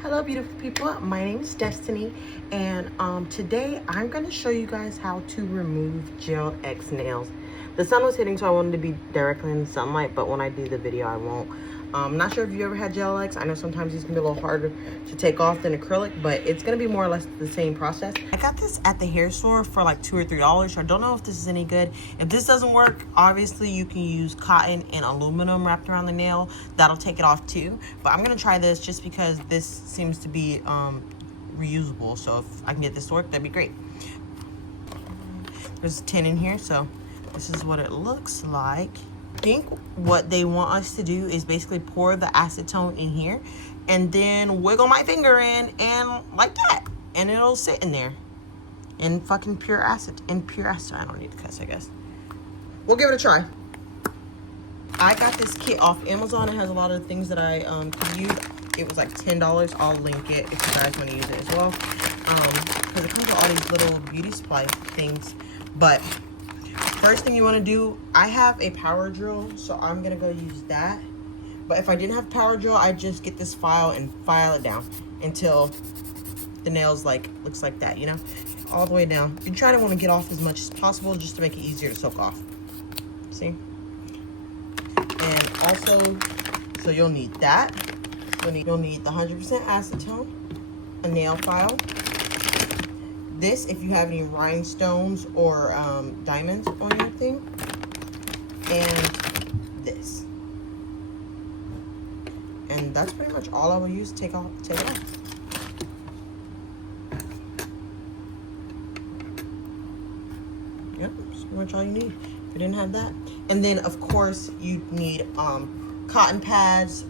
Hello beautiful people, my name is Destiny, and today I'm going to show you guys how to remove gel X nails. The sun was hitting, so I wanted to be directly in the sunlight, but when I do the video I won't. I'm not sure if you ever had gel X. I know sometimes these can be a little harder to take off than acrylic, but it's going to be more or less the same process. I got this at the hair store for like $2 or $3, so I don't know if this is any good. If this doesn't work, obviously you can use cotton and aluminum wrapped around the nail. That'll take it off too, but I'm going to try this just because this seems to be reusable, so if I can get this to work, that'd be great. There's a tin in here, so this is what it looks like. I think what they want us to do is basically pour the acetone in here and then wiggle my finger in and like that, and it'll sit in there in fucking pure acid. I don't need to cuss, I guess. We'll give it a try. I got this kit off Amazon. It has a lot of things that I could use. It was like $10. I'll link it if you guys want to use it as well, because it comes with all these little beauty supply things. But first thing you want to do, I have a power drill, so I'm gonna go use that. But if I didn't have power drill, I'd just get this file and file it down until the nails like looks like that, you know, all the way down. You try to want to get off as much as possible just to make it easier to soak off. See? And also, so you'll need that. You'll need the 100% acetone, a nail file. This, if you have any rhinestones or diamonds on your thing, and this. And that's pretty much all I will use to take it off. Yep, that's pretty much all you need. If you didn't have that. And then, of course, you need cotton pads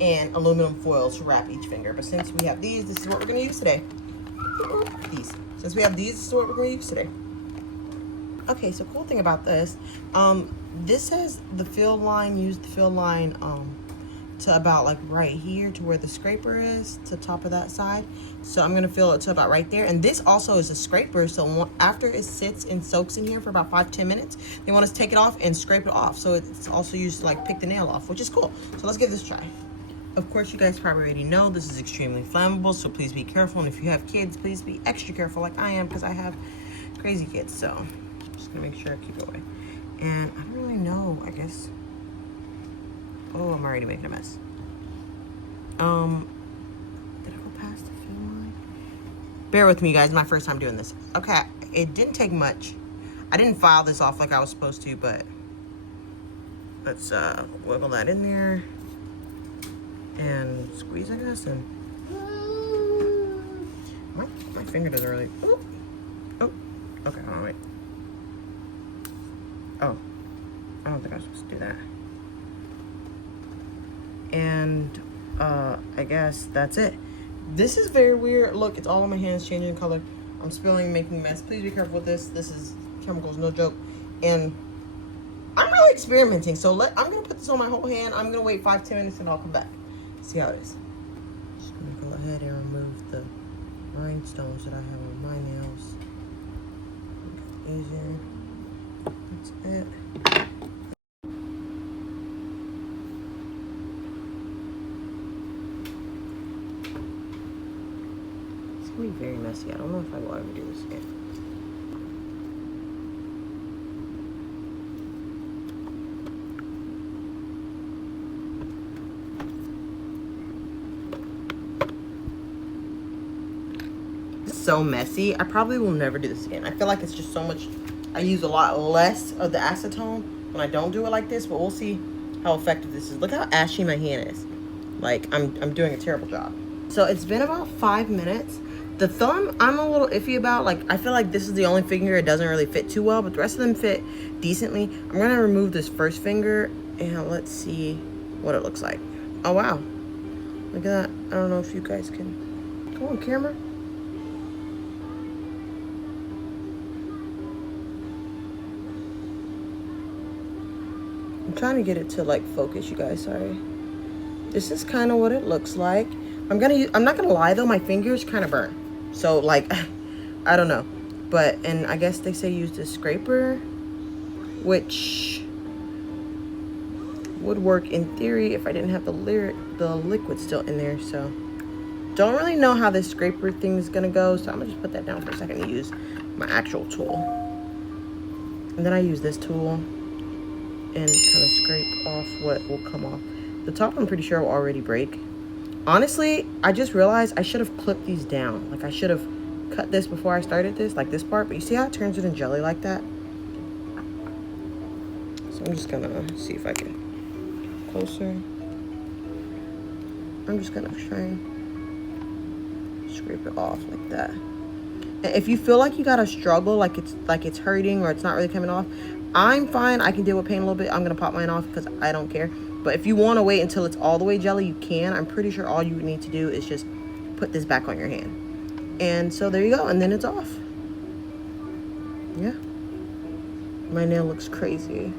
and aluminum foil to wrap each finger. But since we have these, this is what we're going to use today. Since we have these, this is what we're going to use today. Okay, so cool thing about this, this says the fill line, use the fill line to about like right here to where the scraper is, to the top of that side. So I'm going to fill it to about right there. And this also is a scraper, so after it sits and soaks in here for about 5-10 minutes, they want us to take it off and scrape it off. So it's also used to like pick the nail off, which is cool. So let's give this a try. Of course, you guys probably already know this is extremely flammable, so please be careful. And if you have kids, please be extra careful like I am, because I have crazy kids. So I'm just gonna make sure I keep it away. And I don't really know, I guess. Oh, I'm already making a mess. Did I go past the fill line? Bear with me, guys, my first time doing this. Okay, it didn't take much. I didn't file this off like I was supposed to, but let's wiggle that in there. And squeeze, I guess, and my finger doesn't really. Oh, okay, hold on, wait. Oh, I don't think I was supposed to do that. And I guess that's it. This is very weird. Look, it's all on my hands, changing color. I'm spilling, making a mess. Please be careful with this. This is chemicals, no joke. And I'm really experimenting, so I'm gonna put this on my whole hand. I'm gonna wait 5-10 minutes, and I'll come back. See how it is. Just gonna go ahead and remove the rhinestones that I have on my nails. Easier. That's it. It's gonna be very messy. I don't know if I will ever do this again. So messy. I probably will never do this again. I feel like it's just so much. I use a lot less of the acetone when I don't do it like this, but we'll see how effective this is. Look how ashy my hand is. Like I'm doing a terrible job. So it's been about 5 minutes. The thumb I'm a little iffy about. Like I feel like this is the only finger it doesn't really fit too well, but the rest of them fit decently. I'm gonna remove this first finger and let's see what it looks like. Oh wow, look at that. I don't know if you guys can. Come on, camera. I'm trying to get it to like focus, you guys, sorry. This is kind of what it looks like. I'm not gonna lie though, my fingers kind of burn. So like, I don't know. But, and I guess they say use the scraper, which would work in theory if I didn't have the liquid still in there, so don't really know how this scraper thing is gonna go, so I'm gonna just put that down for a second and use my actual tool. And then I use this tool and kind of scrape off what will come off. The top, I'm pretty sure, will already break. Honestly, I just realized I should have clipped these down. Like, I should have cut this before I started this, like this part. But you see how it turns it in jelly like that? So I'm just gonna see if I can closer. I'm just gonna try and scrape it off like that. And if you feel like you gotta struggle, like it's hurting or it's not really coming off, I'm fine. I can deal with pain a little bit. I'm gonna pop mine off because I don't care. But if you want to wait until it's all the way jelly, you can. I'm pretty sure all you would need to do is just put this back on your hand. And so there you go, and then it's off. Yeah. My nail looks crazy.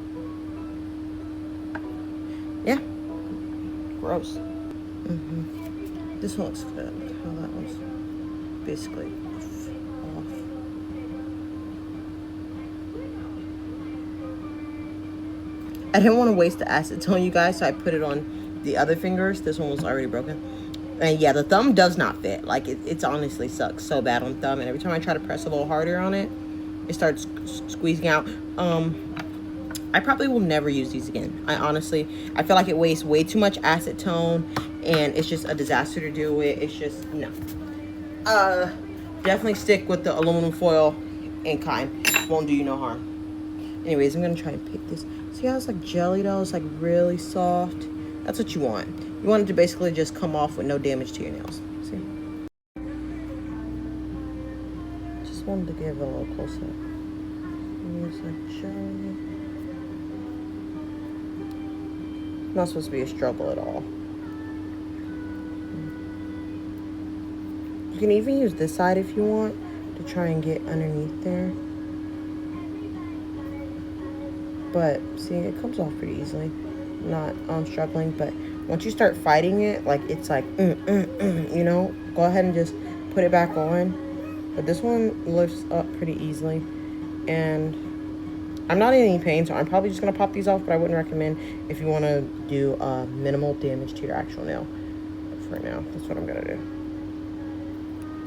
Yeah. Gross. This one looks good. How that one's basically off. I didn't want to waste the acetone, you guys, so I put it on the other fingers. This one was already broken. And yeah, the thumb does not fit. Like, it's honestly sucks so bad on thumb. And every time I try to press a little harder on it, it starts squeezing out. I probably will never use these again. I feel like it wastes way too much acetone, and it's just a disaster to do it. It's just, no. Definitely stick with the aluminum foil and cotton. Won't do you no harm. Anyways, I'm gonna try and pick this. See how it's like jelly though? It's like really soft. That's what you want. You want it to basically just come off with no damage to your nails. See? Just wanted to give it a little closer. It's like jelly. Not supposed to be a struggle at all. You can even use this side if you want to try and get underneath there. But see, it comes off pretty easily. Not struggling, but once you start fighting it, like it's like you know, go ahead and just put it back on. But this one lifts up pretty easily, and I'm not in any pain, so I'm probably just gonna pop these off. But I wouldn't recommend if you want to do minimal damage to your actual nail. But for now, that's what I'm gonna do.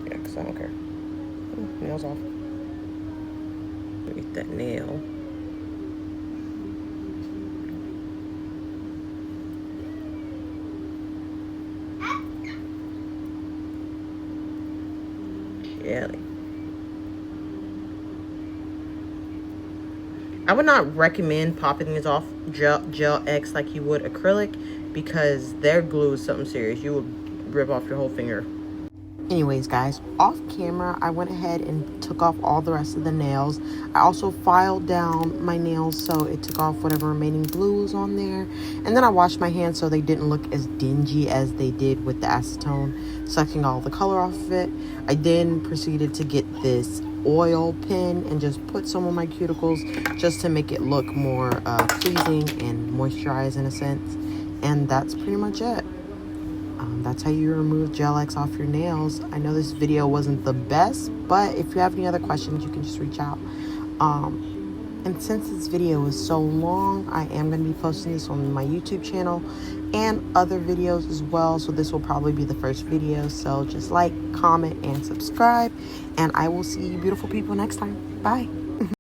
Yeah, because I don't care. Nails off. Get that nail. Jelly. I would not recommend popping these off Gel X like you would acrylic, because their glue is something serious. You would rip off your whole finger. Anyways, guys, off camera, I went ahead and took off all the rest of the nails. I also filed down my nails, so it took off whatever remaining glue was on there. And then I washed my hands so they didn't look as dingy as they did with the acetone, sucking all the color off of it. I then proceeded to get this oil pen and just put some on my cuticles just to make it look more pleasing and moisturized in a sense. And that's pretty much it. That's how you remove Gel X off your nails. I know this video wasn't the best, but if you have any other questions, you can just reach out. And since this video is so long, I am going to be posting this on my YouTube channel and other videos as well. So this will probably be the first video. So just like, comment, and subscribe. And I will see you beautiful people next time. Bye.